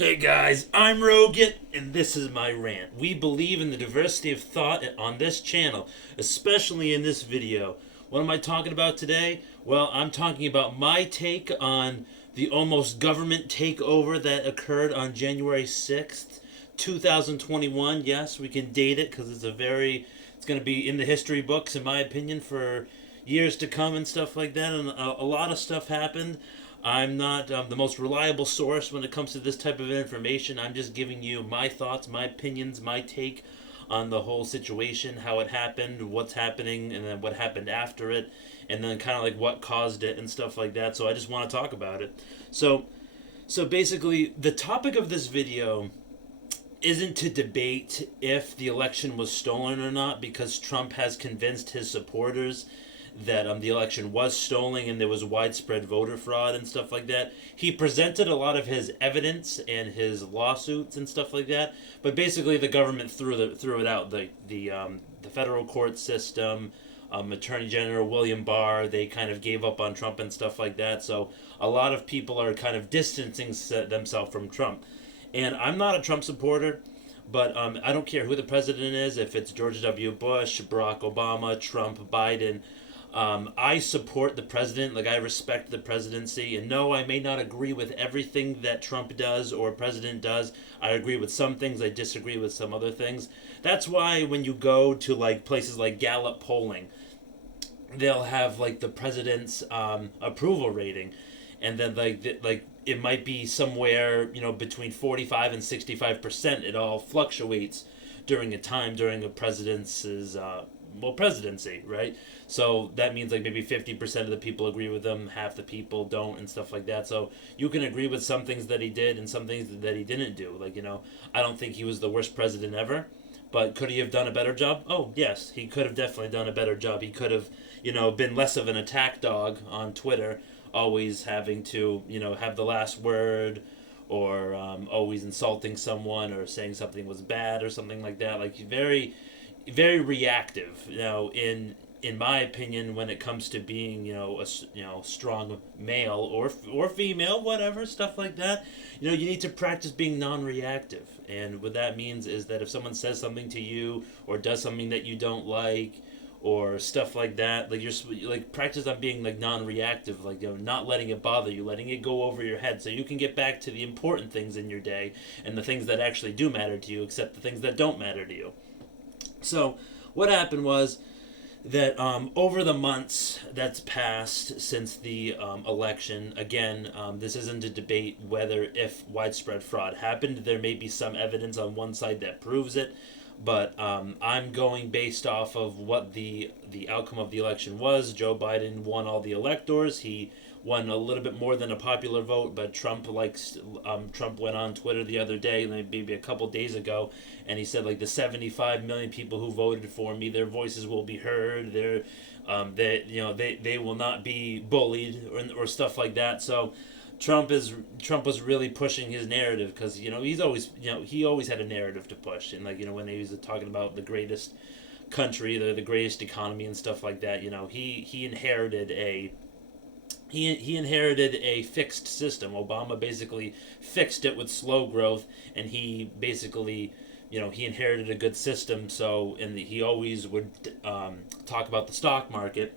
Hey guys, I'm Rogut, and this is my rant. We believe in the diversity of thought on this channel, especially in this video. What am I talking about today? Well, I'm talking about my take on the almost government takeover that occurred on January 6th, 2021. Yes, we can date it because it's going to be in the history books, in my opinion, for years to come and stuff like that. And a lot of stuff happened. I'm not the most reliable source when it comes to this type of information. I'm just giving you my thoughts, my opinions, my take on the whole situation, how it happened, what's happening, and then what happened after it, and then kind of like what caused it and stuff like that. So I just want to talk about it. So, so basically, the topic of this video isn't to debate if the election was stolen or not, because Trump has convinced his supporters that the election was stolen and there was widespread voter fraud and stuff like that. He presented a lot of his evidence and his lawsuits and stuff like that, but basically the government threw it out. The federal court system, Attorney General William Barr, they kind of gave up on Trump and stuff like that. So a lot of people are kind of distancing themselves from Trump. And I'm not a Trump supporter, but I don't care who the president is, if it's George W. Bush, Barack Obama, Trump, Biden. I support the president, like I respect the presidency, and no, I may not agree with everything that Trump does or president does. I agree with some things, I disagree with some other things. That's why when you go to like places like Gallup polling, they'll have like the president's approval rating, and then like it might be somewhere between 45 and 65%. It all fluctuates during a president's presidency, right? So that means like maybe 50% of the people agree with him, half the people don't, and stuff like that. So you can agree with some things that he did and some things that he didn't do. Like, I don't think he was the worst president ever, but could he have done a better job? Oh, yes, he could have definitely done a better job. He could have, been less of an attack dog on Twitter, always having to, have the last word, or always insulting someone or saying something was bad or something like that. Like, very, very reactive. In my opinion, when it comes to being a strong male or female, whatever, stuff like that, you need to practice being non-reactive. And what that means is that if someone says something to you or does something that you don't like or stuff like that, like, you're like, practice on being like non-reactive, like, not letting it bother you, letting it go over your head, so you can get back to the important things in your day and the things that actually do matter to you, except the things that don't matter to you. So what happened was that over the months that's passed since the election, again, this isn't a debate whether if widespread fraud happened. There may be some evidence on one side that proves it, but I'm going based off of what the outcome of the election was. Joe Biden won all the electors. He won a little bit more than a popular vote, but Trump went on Twitter the other day, maybe a couple days ago, and he said like the 75 million people who voted for me, their voices will be heard. They will not be bullied or stuff like that. So Trump was really pushing his narrative, because he always had a narrative to push, and when he was talking about the greatest country, the greatest economy and stuff like that, he inherited he inherited a fixed system. Obama basically fixed it with slow growth, and he basically, he inherited a good system. So, he always would talk about the stock market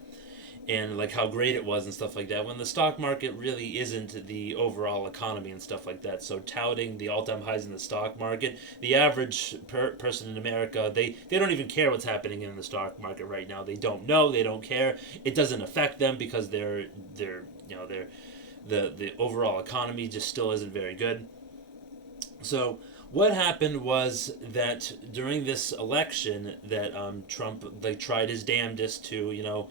and like how great it was and stuff like that, when the stock market really isn't the overall economy and stuff like that. So touting the all-time highs in the stock market, the average person in America, they don't even care what's happening in the stock market right now. They don't know, they don't care. It doesn't affect them because the overall economy just still isn't very good. So what happened was that during this election that Trump tried his damnedest to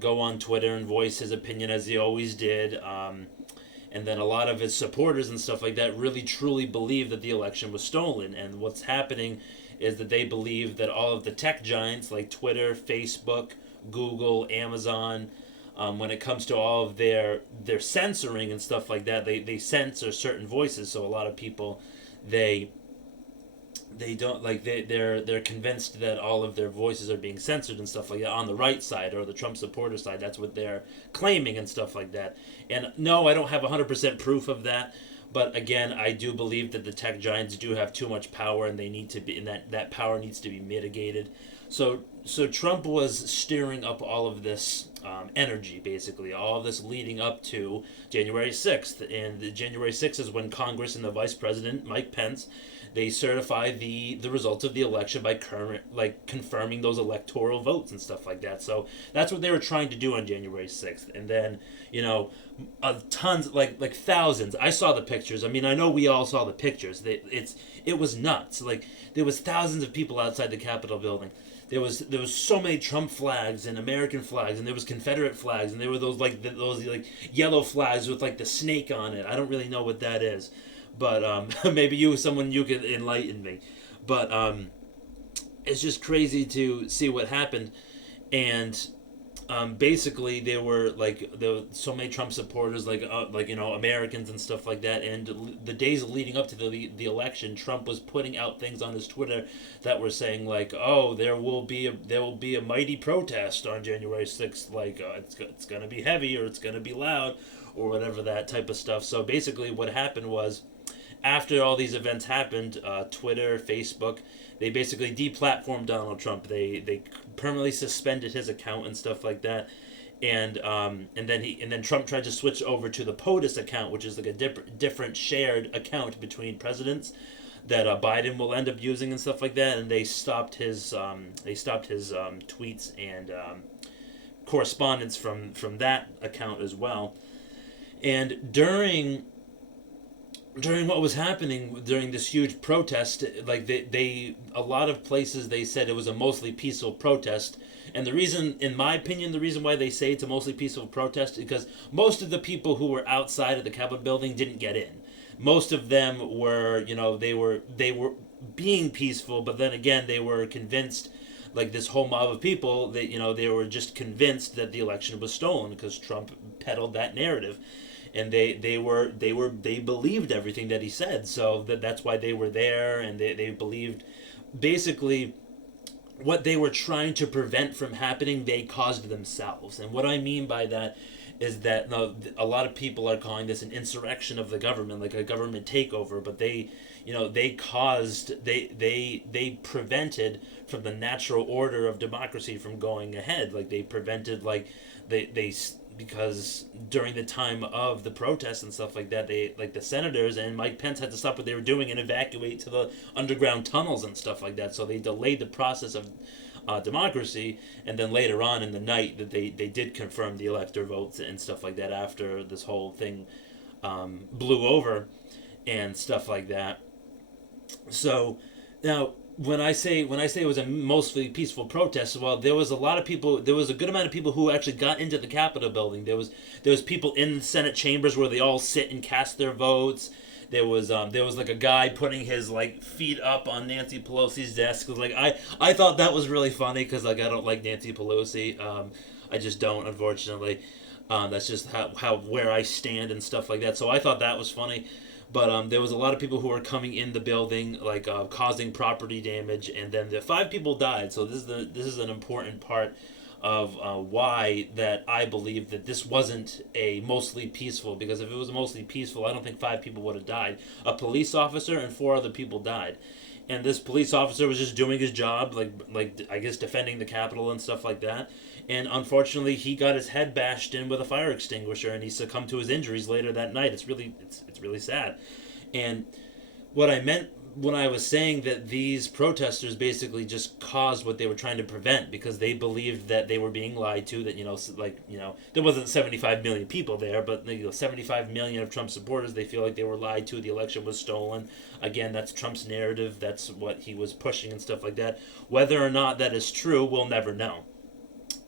go on Twitter and voice his opinion, as he always did. And then a lot of his supporters and stuff like that really truly believe that the election was stolen. And what's happening is that they believe that all of the tech giants like Twitter, Facebook, Google, Amazon, when it comes to all of their censoring and stuff like that, they censor certain voices. So a lot of people, they don't like they're convinced that all of their voices are being censored and stuff like that on the right side or the Trump supporter side. That's what they're claiming and stuff like that. And no, I don't have 100% proof of that, But again, I do believe that the tech giants do have too much power, and they need to be, and that power needs to be mitigated. So Trump was stirring up all of this energy, basically, all of this leading up to January 6th. And the January 6th is when Congress and the Vice President, Mike Pence, they certify the results of the election by confirming those electoral votes and stuff like that. So that's what they were trying to do on January 6th. And then, you know, tons, like thousands. I saw the pictures. I mean, I know we all saw the pictures. It was nuts. Like, there was thousands of people outside the Capitol building. There was so many Trump flags and American flags, and there was Confederate flags, and there were those yellow flags with like the snake on it. I don't really know what that is, but maybe you could enlighten me. But it's just crazy to see what happened, and basically there were so many Trump supporters, Americans and stuff like that. And the days leading up to the election, Trump was putting out things on his Twitter that were saying like, "Oh, there will be a mighty protest on January 6th. It's gonna be heavy, or it's gonna be loud, or whatever, that type of stuff." So basically, what happened was, after all these events happened, Twitter, Facebook, they basically deplatformed Donald Trump. They permanently suspended his account and stuff like that. And then Trump tried to switch over to the POTUS account, which is like a different shared account between presidents that Biden will end up using and stuff like that. And they stopped his tweets and correspondence from that account as well. And during what was happening during this huge protest, like a lot of places, they said it was a mostly peaceful protest. And the reason, in my opinion, the reason why they say it's a mostly peaceful protest is because most of the people who were outside of the Capitol building didn't get in. Most of them were, they were being peaceful, but then again, they were convinced, like this whole mob of people, that they were just convinced that the election was stolen because Trump peddled that narrative. And they believed everything that he said, so that's why they were there. And they believed, basically, what they were trying to prevent from happening, they caused themselves. And what I mean by that is that a lot of people are calling this an insurrection of the government, like a government takeover. But they prevented from the natural order of democracy from going ahead. Like they prevented, because during the time of the protests and stuff like that, the senators and Mike Pence had to stop what they were doing and evacuate to the underground tunnels and stuff like that. So they delayed the process of democracy. And then later on in the night, that they did confirm the elector votes and stuff like that after this whole thing blew over and stuff like that. So now, when I say it was a mostly peaceful protest, well, there was a lot of people. There was a good amount of people who actually got into the Capitol building. There was people in the Senate chambers where they all sit and cast their votes. There was like a guy putting his feet up on Nancy Pelosi's desk. I thought that was really funny because I don't like Nancy Pelosi. I just don't, unfortunately. That's just how where I stand and stuff like that. So I thought that was funny. But there was a lot of people who were coming in the building, causing property damage, and then the 5 people died. So this is an important part of why that I believe that this wasn't a mostly peaceful. Because if it was mostly peaceful, I don't think 5 people would have died. A police officer and 4 other people died. And this police officer was just doing his job, I guess defending the Capitol and stuff like that. And unfortunately, he got his head bashed in with a fire extinguisher, and he succumbed to his injuries later that night. It's really sad. And what I meant when I was saying that these protesters basically just caused what they were trying to prevent, because they believed that they were being lied to. That there wasn't 75 million people there, but 75 million of Trump supporters. They feel like they were lied to. The election was stolen. Again, that's Trump's narrative. That's what he was pushing and stuff like that. Whether or not that is true, we'll never know.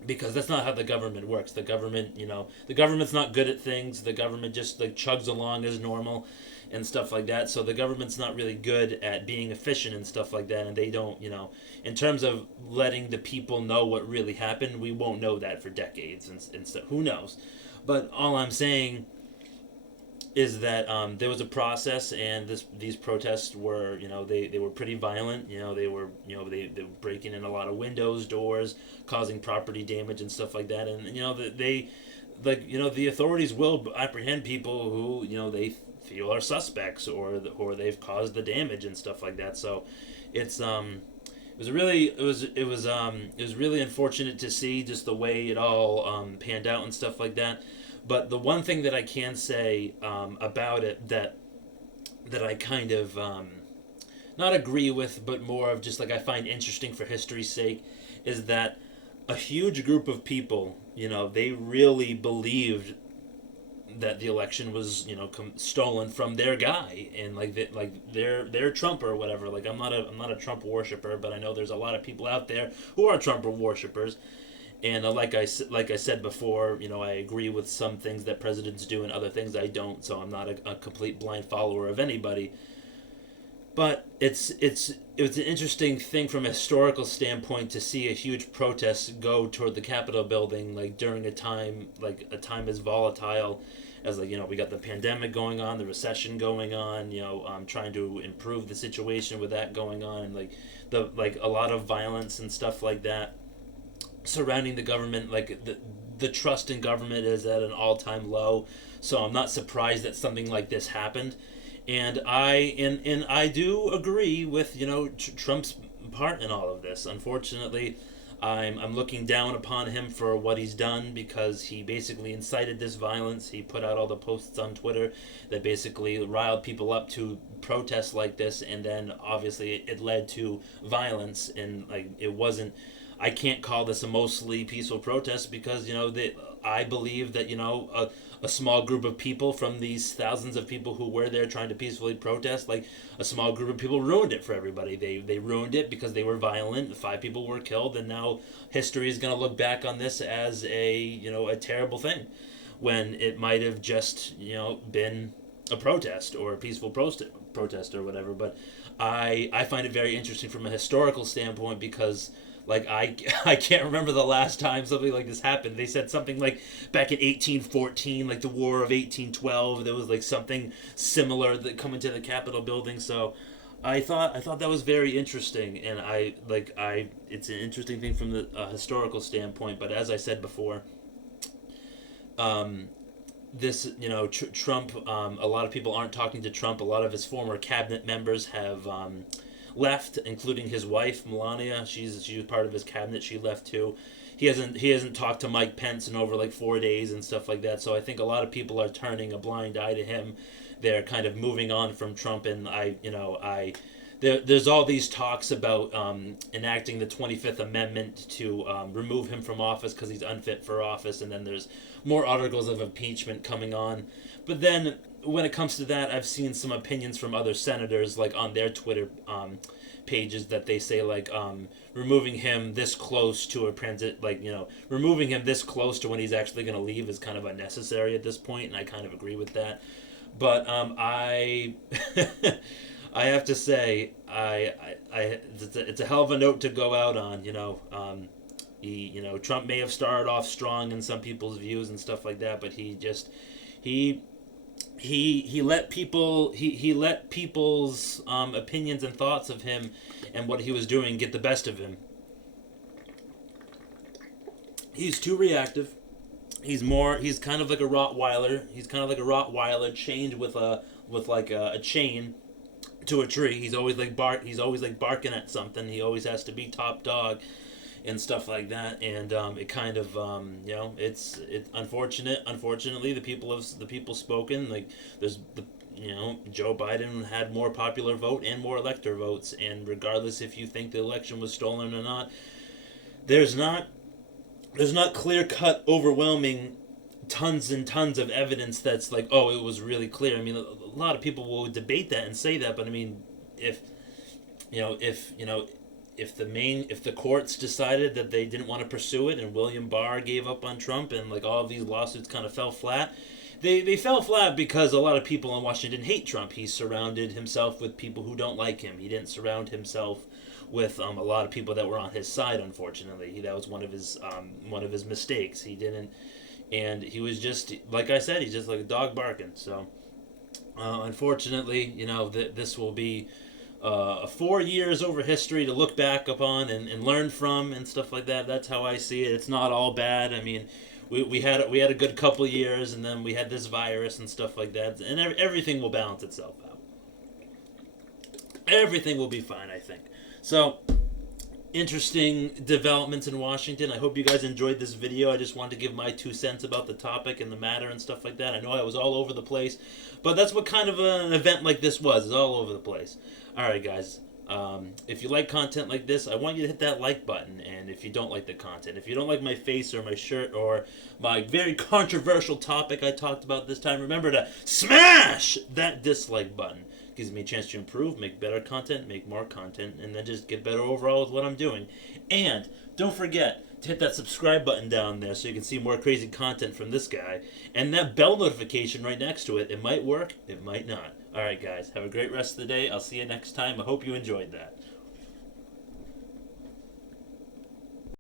Because that's not how the government works. The government's not good at things. The government just chugs along as normal and stuff like that. So the government's not really good at being efficient and stuff like that. And they don't, in terms of letting the people know what really happened, we won't know that for decades and stuff. Who knows? But all I'm saying is that there was a process, and these protests were, they were pretty violent. They were breaking in a lot of windows, doors, causing property damage and stuff like that. And the authorities will apprehend people who they feel are suspects, or they've caused the damage and stuff like that. So it's it was really unfortunate to see just the way it all panned out and stuff like that. But the one thing that I can say about it that I kind of not agree with, but more of just like I find interesting for history's sake, is that a huge group of people, they really believed that the election was, stolen from their guy, and like their Trump or whatever. Like I'm not a Trump worshiper, but I know there's a lot of people out there who are Trump worshippers. And like I said before, I agree with some things that presidents do and other things I don't. So I'm not a complete blind follower of anybody. But it's an interesting thing from a historical standpoint to see a huge protest go toward the Capitol building, like during a time as volatile as, like, we got the pandemic going on, the recession going on, trying to improve the situation with that going on, and like a lot of violence and stuff like that surrounding the government. Like the trust in government is at an all-time low. So I'm not surprised that something like this happened. And I do agree with Trump's part in all of this. Unfortunately, I'm looking down upon him for what he's done, because he basically incited this violence. He put out all the posts on Twitter that basically riled people up to protests like this, and then obviously it led to violence. And like it wasn't. I can't call this a mostly peaceful protest, because I believe that a small group of people from these thousands of people who were there trying to peacefully protest, like a small group of people ruined it for everybody. They ruined it because they were violent. 5 people were killed, and now history is going to look back on this as a terrible thing, when it might have just been a protest or a peaceful protest or whatever. But I find it very interesting from a historical standpoint, because like I can't remember the last time something like this happened. They said something like back in 1814, like the War of 1812. There was like something similar that coming to the Capitol building. So I thought that was very interesting, and it's an interesting thing from the historical standpoint. But as I said before, this Trump. A lot of people aren't talking to Trump. A lot of his former cabinet members have left, including his wife Melania. She was part of his cabinet. She left too. He hasn't talked to Mike Pence in over like 4 days and stuff like that. So I think a lot of people are turning a blind eye to him. They're kind of moving on from Trump, and there's all these talks about enacting the 25th Amendment to remove him from office because he's unfit for office, and then there's more articles of impeachment coming on. But then when it comes to that, I've seen some opinions from other senators, like on their Twitter pages, that they say like removing him this close to a transit, removing him this close to when he's actually going to leave is kind of unnecessary at this point, and I kind of agree with that. But I I have to say it's a hell of a note to go out on. Trump may have started off strong in some people's views and stuff like that, but he let people's opinions and thoughts of him and what he was doing get the best of him. He's too reactive. He's kind of like a Rottweiler. He's kind of like a Rottweiler chained with a chain to a tree. He's always barking at something. He always has to be top dog and stuff like that. And it kind of it's unfortunate. Unfortunately, the people spoken. Like there's Joe Biden had more popular vote and more elector votes, and regardless if you think the election was stolen or not, there's not clear cut, overwhelming tons and tons of evidence that's like, oh, it was really clear. I mean, a lot of people will debate that and say that, but I mean, if the courts decided that they didn't want to pursue it, and William Barr gave up on Trump, and like all of these lawsuits kind of fell flat, they fell flat because a lot of people in Washington hate Trump. He surrounded himself with people who don't like him. He didn't surround himself with a lot of people that were on his side. Unfortunately, that was one of his mistakes. He didn't, and he was just like I said, he's just like a dog barking. So, unfortunately, this will be 4 years over history to look back upon and learn from and stuff like that. That's how I see it. It's not all bad. I mean, we had a good couple years, and then we had this virus and stuff like that, and everything will balance itself out. Everything will be fine, I think. So, interesting developments in Washington. I hope you guys enjoyed this video. I just wanted to give my 2 cents about the topic and the matter and stuff like that. I know I was all over the place, but that's what kind of an event like this was. It's all over the place. All right, guys. If you like content like this, I want you to hit that like button. And if you don't like the content, if you don't like my face or my shirt or my very controversial topic I talked about this time, remember to smash that dislike button. Gives me a chance to improve, make better content, make more content, and then just get better overall with what I'm doing. And don't forget to hit that subscribe button down there so you can see more crazy content from this guy. And that bell notification right next to it. It might work, it might not. Alright guys, have a great rest of the day. I'll see you next time. I hope you enjoyed that.